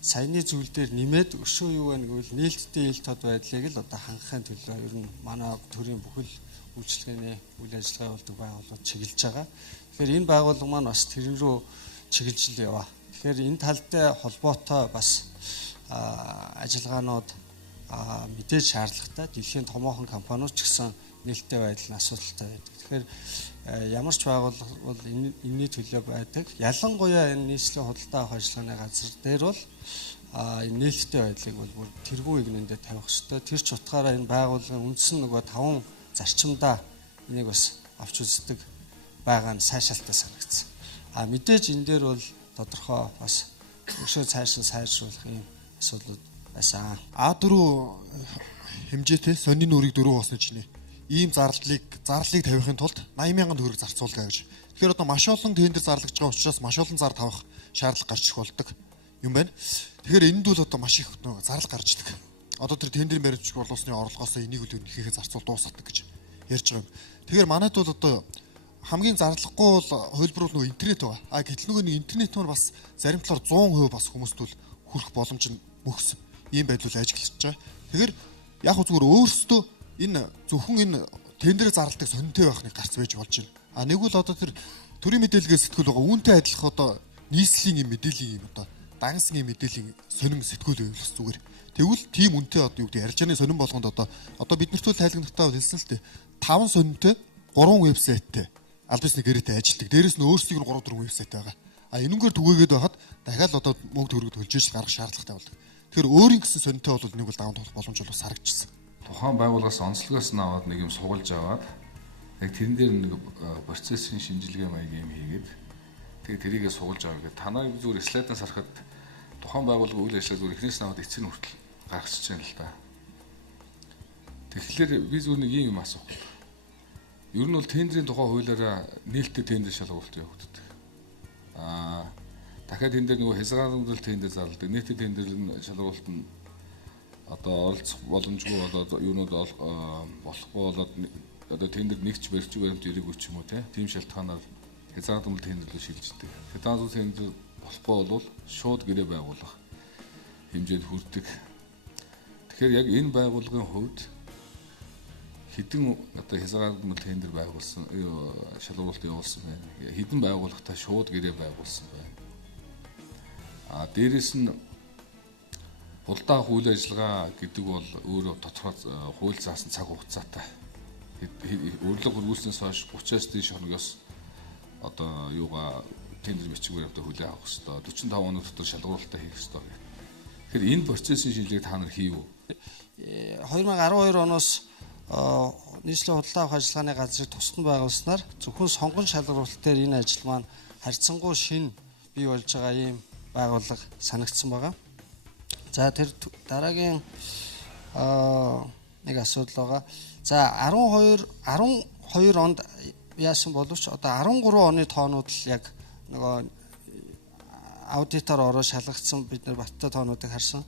саяны зүйл дээр нэмээд өшөө юу вэ гэвэл нээлттэй ил тод байдлыг л одоо хангахын төлөө ер нь манай төрийн бүхэл үйлчлэгээний үйл ажиллагаа явуулдаг байгууллагууд чиглэж байгаа. Тэгэхээр энэ байгууллага маань бас тэр рүү чиглэж л яваа. Тэгэхээр энэ талтай холбоотой бас ажиллагаанууд мэдээж шаардлагатай. Дэлхийн томоохон компаниуд ч гэсэн нээлттэй байдал нь асуудалтай байдаг. Тэгэхээр ямар ч байгууллага бол энэний төлөө байдаг. Ялангуяа энэ нийслэлийн худалдаа авах ажиллагааны газар дээр бол энэ нээлттэй байдлыг бол бүр тэргүй игнэндээ тавих хэрэгтэй. Тэр ч утгаараа энэ байгууллагын үндсэн нөгөө 5 зарчимдаа энийг бас авч үздэг байгаа нь сайшаалтай санагдсан. Мэдээж энэ дээр бол тодорхой бас өшөө цааш нь сайжруулах юм асуудлууд байсан. А4 хэмжээтэй сонин нүрийг 4 болсны чинь ийм зарлалыг тавихын тулд 80,000 төгрөг зарцуулгаа гэж. Тэгэхээр одоо маш олон тендер зарлагдж байгаа учраас маш олон зар тавих шаардлага гарч ирэх болдог юм байна. Тэгэхээр энд бол одоо маш их зардал гарч ирдэг. Одоо тэр тендерийн баримтчиг бол улсны орлогоос энийг үл ихээхэн зарцуул дуусгадаг гэж ярьж байгаа юм. Тэгэхээр манайд бол одоо хамгийн зарлахгүй бол хөлбөр бол нөгөө интернет байгаа. Гэтэл нөгөө нэг интернет маань бас зарим талаар 100% бас хүмүүст бол хүрэх боломж нь мөхс ийм байдлаар ажиглаж байгаа. Тэгэхээр яг зүгээр өөрсдөө энэ зөвхөн энэ тендер зарладаг сонинтой байх нэг гарц байж болж байна. Нэг бол одоо тэр төрийн мэдээлэлээс сэтгүүл байгаа. Үүнтэй адилах одоо нийслэлийн мэдээллийн юм одоо дансан мэдээллийн сонин сэтгүүл байвал бас зүгээр. Тэгвэл тийм үнэтэй одоо юу гэдэг арилжааны сонин болгонд одоо бид нарт тайлгнахтаа хэлсэн л дээ. 5 сонинтой 3 вебсайттай аль бисний гэрээтэй ажилладаг. Дээрээс нь өөрсдийг нь 3 4 вебсайт байгаа. Энэнгээр түгээгээд байхад дахиад одоо мөнгө төгрөг төлж иж гарах шаардлагатай болдог. Тэгэхээр өөрийн гэсэн сонинтой бол нэг бол даван тоглох боломж бол бас харагдчихсан. Тухайн байгууллагаас онцлогоос нь аваад нэг юм сугалж аваад яг тэрэн дээр нэг процессын шинжилгээ маягийн юм хийгээд тэгээ тэрийгээ сугалж аваа гэдэг. Танай зүгээр слайдаас харахад тухайн байгууллагын үйл ажиллагаа зүгээр эхнээс нь аваад эцэг нь хүртэл гаргасч байна л да. Тэгэхээр би зүгээр нэг юм асуух. Ер нь бол тендерийн тухай хуулиараа нээлттэй тендер шалгуулалт явагддаг. Дахиад энэ дээр нөгөө хязгаарлалт тендер зарладаг. Нийтэд тендерийн шалгуулалт нь одоо оролцох боломжгүй болоод юунууд болохгүй болоод одоо тендер нэгч барьж баримт ирээгүй ч юм уу тийм шалтгаанаар хязгаарлалт тендерлөө шилждэг. Хязгаарлалт тендер болохгүй бол шууд гэрээ байгуулах хэмжээнд хүрдэг. Тэгэхээр яг энэ байгууллагын хувьд хэдэн одоо хязгаарлалт тендер байгуулсан шалгуулалт явуулсан байна. Хэдэн байгууллагатай шууд гэрээ байгуулсан байна. Дээрээс нь худалдаа авах үйл ажиллагаа гэдэг бол өөрөө тодорхой хууль заасан цаг хугацаатай. Өрлөг хөрвүүлснээс хойш 30-аас дээш хоногоос одоо юугаа тендер бичгээр одоо хүлээн авах хэрэгтэй. 45 хоног дотор шалгуулалтаа хийх хэрэгтэй гэх. Тэгэхээр энэ процессын шинжилгээг та нар хийв үү? 2012 оноос нийслэлийн худалдаа авах ажиллагааны газрыг тусдан байгуулснаар зөвхөн сонгон шалгуулалт дээр энэ ажил маань харьцангуй шин бий болж байгаа ийм байгууллага санагдсан байгаа. За тэр дараагийн нэг асуудал байгаа. За 12 онд яасан боловч одоо 13 оны тоонууд л яг нөгөө аудитор ороо шалгагдсан бид нар баттай тоонуудыг харсан.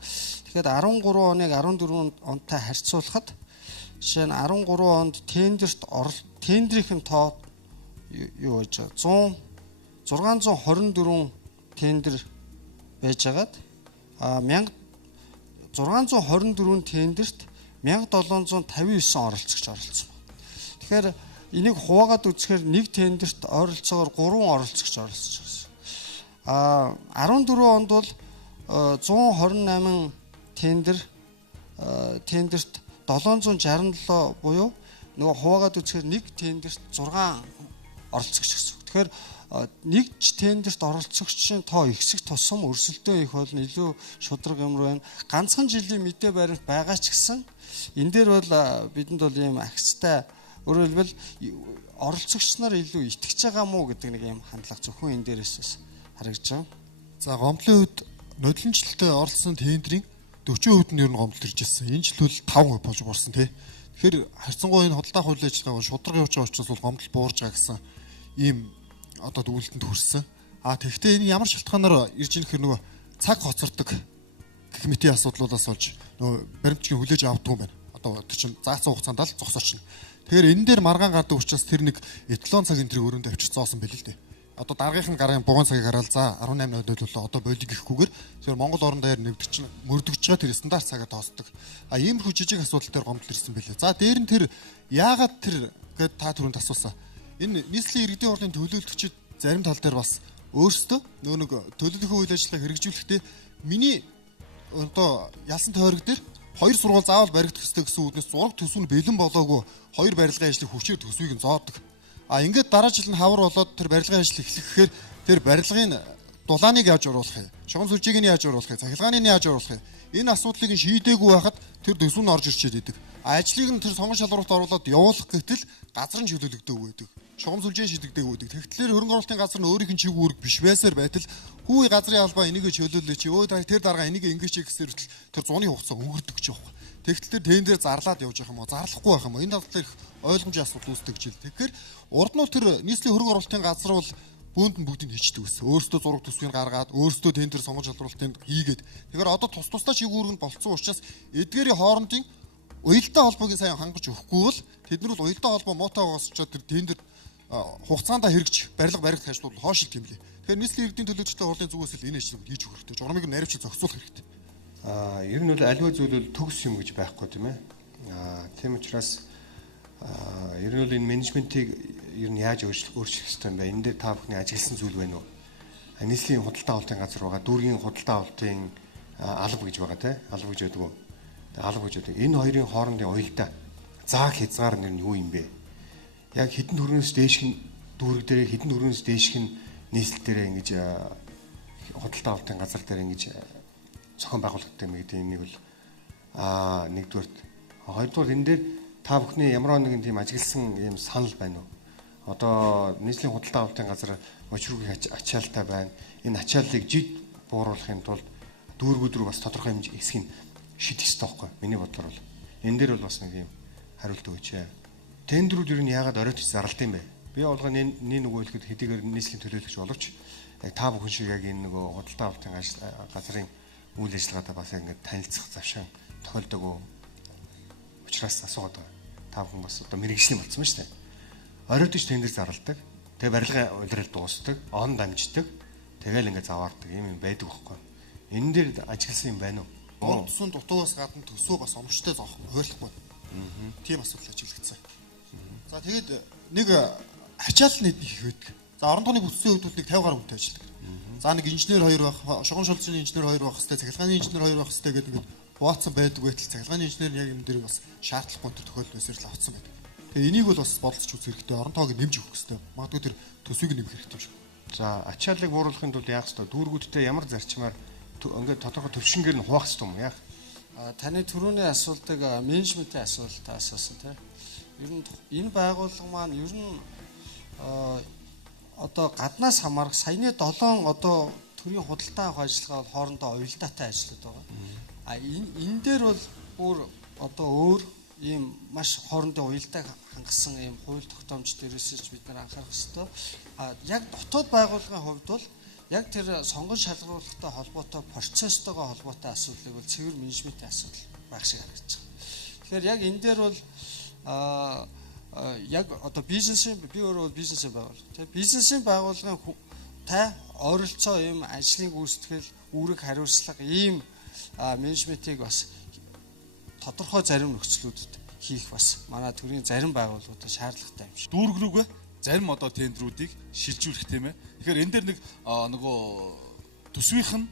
Тэгэхээр 13 оныг 14 онтой харьцуулахад жишээ нь 13 онд тендерийн тоо юу байж байгаа 624 тендер байжгаад 624 тендерт 1759 оролцогч оролцсон. Тэгэхээр энийг хуваагаад үзэхээр нэг тендерт ойролцоогоор 3 оролцогч оролцож байсан. 14 онд бол 128 тендерт 767 буюу нөгөө хуваагаад үзэхээр нэг тендерт 6 оролцогч гэсэн. Тэгэхээр нэг тендерт оролцогчийн тоо ихсэх тусам өрсөлдөөн их болно, илүү шудраг юм руу байна. Ганцхан жилийн мэдээ баримт байгаа ч гэсэн энэ дээр бол бидэнд бол ийм агцтай, өөрөөр хэлбэл оролцогч нар илүү итгэж байгаа мó гэдэг нэг ийм хандлага зөвхөн энэ дээрээс бас харагдж байгаа. За гомдлын үед нодлончлолтой оролцсон тендерийн 40% нь ер нь гомдол ирж ирсэн. Энэ жил бол 5% болж буурсан тий. Тэгэхээр харьцангуй энэ худалдаа хуулийн ажиллагаа шудраг явж байгаа учраас бол гомдол буурж байгаа гэсэн ийм одоо дүгнэлтэнд хүрсэн. Тэгэхдээ энэ ямар шалтгаанаар ирж ирэх хэрэг нөгөө цаг хоцордог гэх мэт асуудлуудаас болж нөгөө баримтчгийн хүлээж авдаг юм байна. Одоо тэр чинь заасан хугацаанд л зогсооч. Тэгэхээр энэ дээр маргаан гардаг учраас тэр нэг эталон цаг энтрийг өрөөнд авчиж зоосон байл л дээ. Одоо дараагийнх нь гарын бугуун цагийг хараад за 18:00 болоо одоо болиг гэхгүйгээр тэр Монгол орон даяар нэвдэж чинь мөрдөгж байгаа тэр стандарт цагаа тоосдог. Иймэрхүү жижиг асуудал дээр гомдол ирсэн байлээ. За дээр нь тэр яагаад тэр гээд та түрүүнд асуусан. Энэ нийслэлийн иргэдийн хурлын төлөөлөгчид зарим тал дээр бас өөрсдөө нэг төлөвлөхийн үйл ажиллагаа хэрэгжүүлэхдээ миний одоо ялсан тойрог дээр хоёр сургууль заавал баригдах ёстой гэсэн үднэс зураг төсвөн бэлэн болоогүй хоёр барилгын ажлыг хүчээр төсвийг нь зоодог. Ингээд дараа жил нь хавар болоод тэр барилгын ажил эхлэхээр тэр барилгын дулааныг яаж оруулах юм? Шугам сүлжээг нь яаж оруулах юм? Цахилгааныг нь яаж оруулах юм? Энэ асуудлыг шийдээгүй байхад тэр төсөв нь орж ирчээд идэг. Ажлыг нь тэр сонгон шалралт оруулаад явуулах гэтэл газар нь чөлөөлөгдөөгүй байдаг. Шугам сүлжээ шийдэгдээгүй байдаг. Тэгэхээр хөрөнгө оруулалтын газар нь өөрийнх нь чиг үүрэг биш байсаар байтал хүү газрын албаа энийг чөлөөлөөч. Өө тэр дарга энийг ингэж хийхсээр тэр зуны хугацаа өнгөрдөг ч явах. Тэгтэл тэр тендер зарлаад явж байгаа юм уу? Зарлахгүй байх юм уу? Энэ талаар их ойлгомжийн асуудал үүсдэг жил. Тэгэхээр урд нь тэр нийслэлийн хөрөнгө оруулалтын газар бол бөөнд нь бүгдийг хийчдэг гэсэн. Өөрсдөө зураг төсвийг гаргаад, өөрсдөө тендер сонгож шалралтыг хийгээд. Тэгэхээр одоо тусдаа чиг үүрэг нь болцсон учраас эдгээрийн хоорондын уялдаа холбоогийн сайн хангаж өгөхгүй бол тэд нар бол уялдаа холбоо муутай байгаас ч тэр тендер хугацаанд хэрэгж барилга баригдах ажлууд хоошилт юм лээ. Тэгэхээр нийслэлийн иргэдийн төлөөлөгчдийн хурлын зүгээс л энэ ажлыг хийж өгөх хэрэгтэй. Журмыг наривч зохицуулах хэрэгтэй. Ер нь бол аливаа зүйл бол төгс юм гэж байхгүй тийм ээ. Тийм учраас ер нь бол энэ менежментийг ер нь яаж өөрчлөх ёстой юм бэ? Энэ дээр та бүхний ажигласан зүйл байна уу? Нийслэлийн худалдаа авалтын газар байгаа, дүүргийн худалдаа авалтын алба гэж байгаа тийм ээ. Алба гэж байдаг уу? Алба гэж байдаг. Энэ хоёрын хоорондын уялдаа зааг хязгаар нь юу юм бэ? Яг хэдэн төгрөгөөс дээшх нь дүүрэг дээр хэдэн төгрөгөөс дээшх нь нийслэл дээр ингэж худалдаа авалтын газар дээр ингэж зохион байгуулагддаг юм гэдэг энийг бол нэгдүгээрт хоёрдугаар энэ дээр та бүхний ямар нэгэн тийм ажигласан юм санал байна уу? Одоо нийслэлийн худалдаа авалтын газар өчрөгийн ачаалттай байна. Энэ ачааллыг жид бууруулахын тулд дүүргүүд рүү бас тодорхой хэмжээ хэсгийг шийдэх ёстой байхгүй миний бодлоор бол. Энэ дээр бол бас нэг юм хариулт өгөөч. Тендерүүд ер нь яагаад оройтч зарлалт юм бэ? Би болгоо нэг өгүүлэхэд хэдийгээр нийслэлийн төлөөлөгч боловч яг та бүхэн шиг яг энэ нөгөө худалдаа авалтын газрын үйл ажиллагаатай бас ингээд танилцах завшаан тохиолдог учраас асуугаад байгаа. Та бүхэн бас одоо мэрэгжлийн болсон шүү дээ. Оройтч тендер зарладаг. Тэгээ барилгын улирал дуусдаг, он дамждаг. Тэгэл ингээд заваардаг юм байдаг байхгүй. Энэ дээр ажигласан юм байна уу? Урд тусын дутуугаас гадна төсөө бас оновчтой зоох хойрлохгүй. Тийм асуудал ажиглагдсан. За тэгээд нэг ачаал нийт их байдаг. За орон тооны бүтцийн хувьд нэг 50 гаруй хүнтэй ажилладаг. За нэг инженер 2 байх, шугам шулцны инженер 2 байх хэвээр, цахилгааны инженер 2 байх хэвээр гэдэг ингээд хуваацсан байдаг байтал цахилгааны инженер яг юм дээр бас шаардлагагүй төр тохиолдол байсаар л авцсан байдаг. Тэгээ энийг бол бас бодолцож үзэх хэрэгтэй. Орон тоог нэмж өгөх хэрэгтэй. Магадгүй тэр төсвийг нэмэх хэрэгтэй юм шиг. За ачааллыг бууруулахын тулд яах ёстой? Дүүргүүдтэй ямар зарчмаар ингээд тодорхой төвшингээр нь хуваах ёстой юм яах? Таны түрүүний асуултыг менежментийн асуултаа асуусан тийм. Ер нь энэ байгууллага маань ер нь одоо гаднаас хамаарах саяны 7 одоо төрийн худалдаа авах ажиллагаа хоорондоо уялдаатай ажиллаад байгаа. Энэ дээр бол бүр одоо өөр ийм маш хоорондын уялдааг хангасан ийм хууль тогтоомж дээрээс ч бид нар анхаарах хэрэгтэй. Яг дотоод байгууллагын хувьд бол яг тэр сонгон шалгаруулалттай холбоотой процесстойгоо холбоотой асуудлыг бол цэвэр менежментийн асуудал байх шиг харагдаж байна. Тэгэхээр яг энэ дээр бол яг одоо бизнесийн би өөрөө бизнесийн байгууллага. Тэгээ бизнесийн байгууллагын та ойролцоо ийм ажлын гүйцэтгэл, үүрэг хариуцлага ийм менежментийг бас тодорхой зарим нөхцлүүдэд хийх бас манай төрийн зарим байгууллагуудад шаардлагатай юм шиг. Дүүрэг рүүгээ зарим одоо тендерүүдийг шилжүүлэх тийм ээ. Тэгэхээр энэ дээр нэг нөгөө төсвийнх нь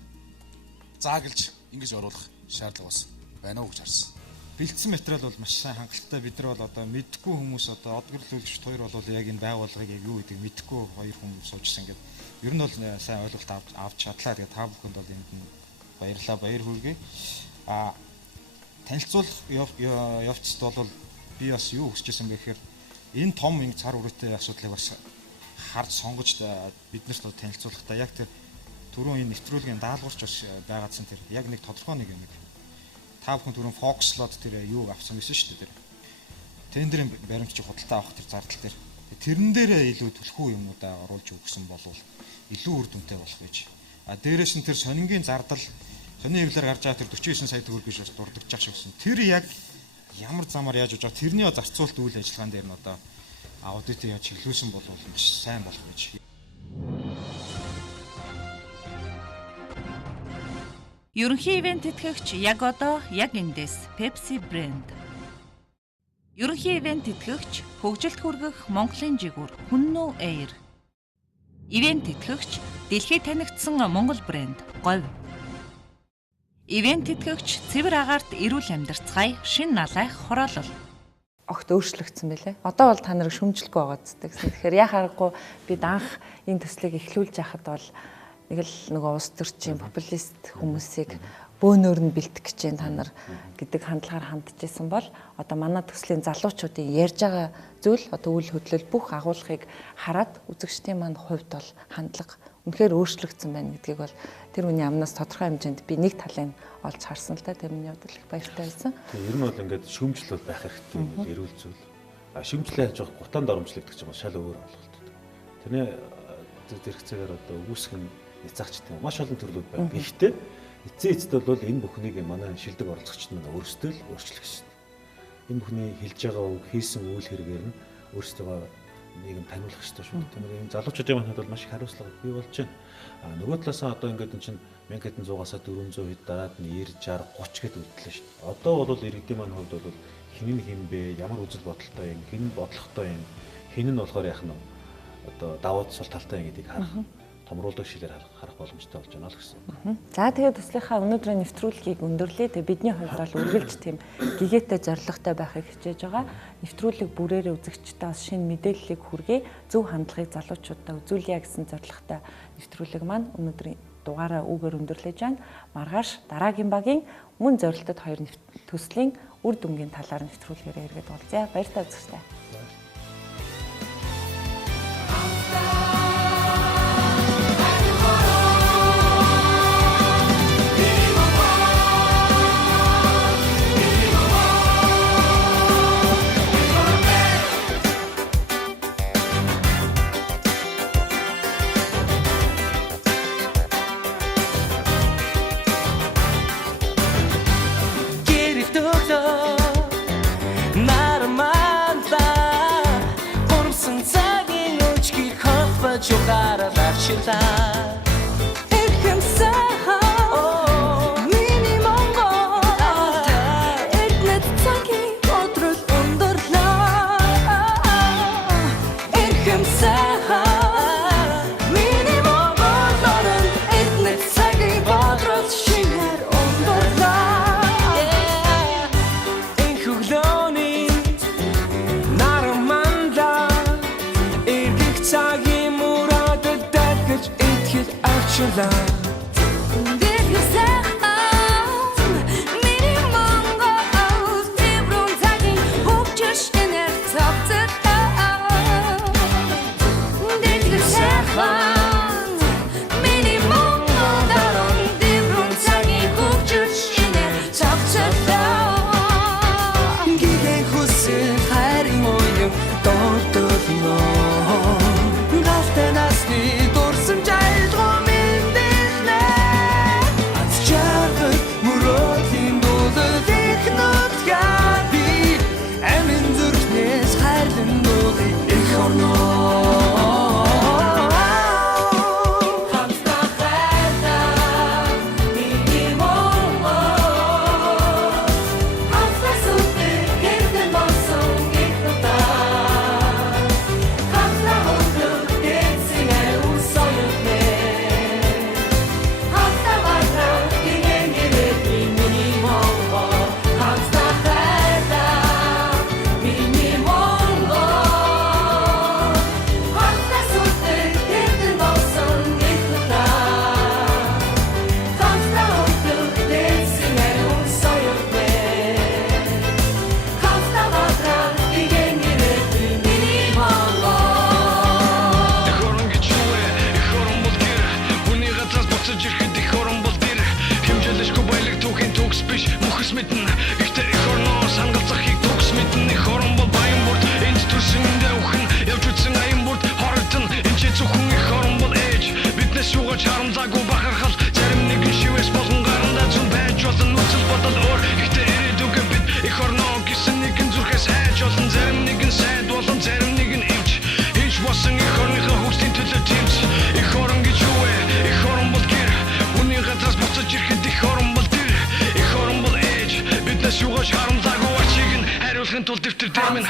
зааглж ингэж оруулах шаардлага бас байна уу гэж харсан. Би бэлдсэн материал бол маш сайн хангалттай. Бид нар бол одоо мэдхгүй хүмүүс одоо одгөрлүүлэгч хоёр бол яг энэ байгууллагыг яг юу гэдэг мэдхгүй хоёр хүмүүс суужсан гэдэг. Ер нь бол сайн ойлголт авч чадлаа. Тэгээ та бүхэнд бол энд нь баярлалаа, баяр хүргэе. Танилцуулах явцд бол би бас юу хүсэж байсан бэ гэхээр энэ том ингэ цар үрээтэй асуудлыг бас харж сонгож биднэрт танилцуулахдаа яг тэр түрүүн энэ нэвтрүүлгийн даалгаварч бас байгаадсан тэр яг нэг тодорхой нэг та бүхэн түрүүн фокслоод тэр юу авсан байсан шүү дээ. Тендерийн баримтчиг худалдаа авах тэр зардал дээр тэрэн дээрээ илүү түлхүү юмудаа оруулж өгсөн болвол илүү үр дүнтэй болох гэж. Дээрээс нь тэр сонингийн зардал сони хэвлэр гарч байгаа тэр 49 сая төгрөг гэж бас дурддагч шиг байсан. Тэр яг ямар замаар яаж хийж байгаа тэрний зарцуулт үйл ажиллагаан дээр нь одоо аудит яаж чиглүүлсэн болвол маш сайн болох гэж. Ерөнхий ивент тэтгэгч яг одоо яг эндээс Pepsi брэнд. Ерөнхий ивент тэтгэгч хөгжилд хүргэх Монголын жигүүр Хүннүү Air. Ивент тэтгэгч дэлхийд танигдсан Монгол брэнд Говь. Ивент тэтгэгч цэвэр агаарт эрүүл амьдарцгаая шин налайх хороолол. Огт өөрчлөгдсөн байлээ. Одоо бол та нарыг шүмжлэхгүй байгаа зү гэсэн. Тэгэхээр яхаарахгүй бид анх энэ төслийг эхлүүлж яхад бол нэг л нөгөө улс төрчийн популист хүмүүсийг бөөнөр нь бэлтгэх гэж та нар гэдэг хандлагаар хандж исэн бол одоо манай төслийн залуучуудын ярьж байгаа зүйл одоо үйл хөдлөл бүх агуулгыг хараад үзэгчдийн маань хувьд бол хандлага үнэхээр өөрчлөгдсөн байна гэдгийг бол тэр хүний амнаас тодорхой хэмжээнд би нэг талын олж харсан л та тэрний хувьд их баяртай байсан. Ер нь бол ингээд шүүмжлэл бол байх хэрэгтэй эрүүл зүйл. Шүүмжлэл яаж явах гутаанд оромжлогдох юм бол шал өөр ойлголттой. Тэрний зэрэгцээгээр одоо үүсгэх нь эцаагчд юм маш олон төрлүүд байна. Гэхдээ эцээцд бол энэ бүхнийг манай шилдэг оролцогчид маань өөрсдөө л өөрчлөх гэсэн. Энэ бүхний хэлж байгаа үг хийсэн үйл хэрэгээр нь өөрсдөө нийгэм таниулах хэрэгтэй шүү. Тэгэхээр энэ залуучуудын манад бол маш их хариуцлага бий болж байна. Нөгөө талаасаа одоо ингээд энэ чинь 1100-аас 400 хэд дараад нь 90, 60, 30 гэд үлдлээ шүү. Одоо бол иргэдийн маань хувьд бол хин нь хин бэ, ямар үзэл бодолтой юм, хин нь бодлоготой юм, хин нь болохоор яах нь одоо давуу тал талтай юм гэдгийг харах томруулдаг шилээр харах боломжтой болж байна л гэсэн. За тэгээд төслийнхаа өнөөдрийн нэвтрүүлгийг өндөрлөө. Тэгээд бидний хувьд бол үргэлж тийм гэгээтэй зорилготой байхыг хичээж байгаа. Нэвтрүүлэг бүрээрээ үзэгчдээ бас шинэ мэдээллийг хүргэе. Зөв хандлагыг залуучуудаа үзүүлье гэсэн зорилготой нэвтрүүлэг маань өнөөдрийн дугаараа үгээр өндөрлөж байна. Маргааш дараагийн багийн мөн зорилтод хоёр төслийн үр дүнгийн талаар нэвтрүүлгээрээ эргээд уулзъя. Баяртай үзэгчдээ. Чукара лачила эрхэмсэ миний монгол эрдэнэт цагийн өдрөл өндөрлөө эрхэмсэ миний монгол эрдэнэт цагийн өдрөл шинээр өндөрлөө энхүглөөний нараманда эргэх цагийн Чула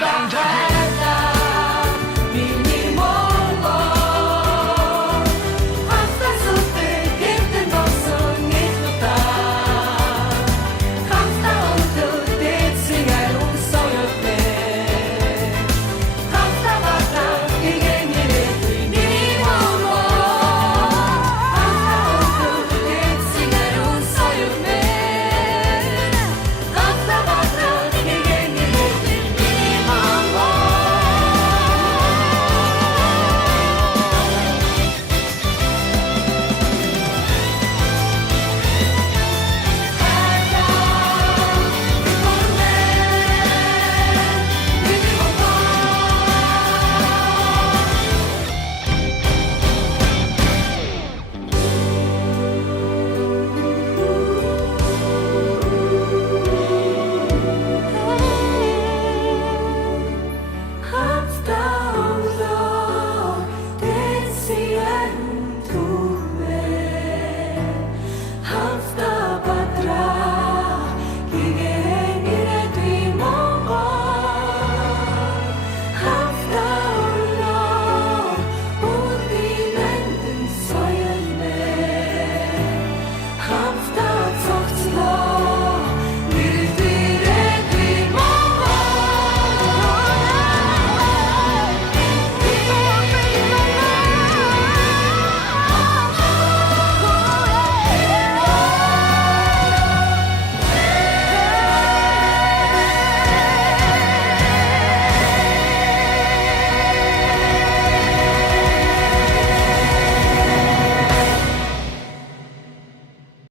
Ганцхан хайрлаа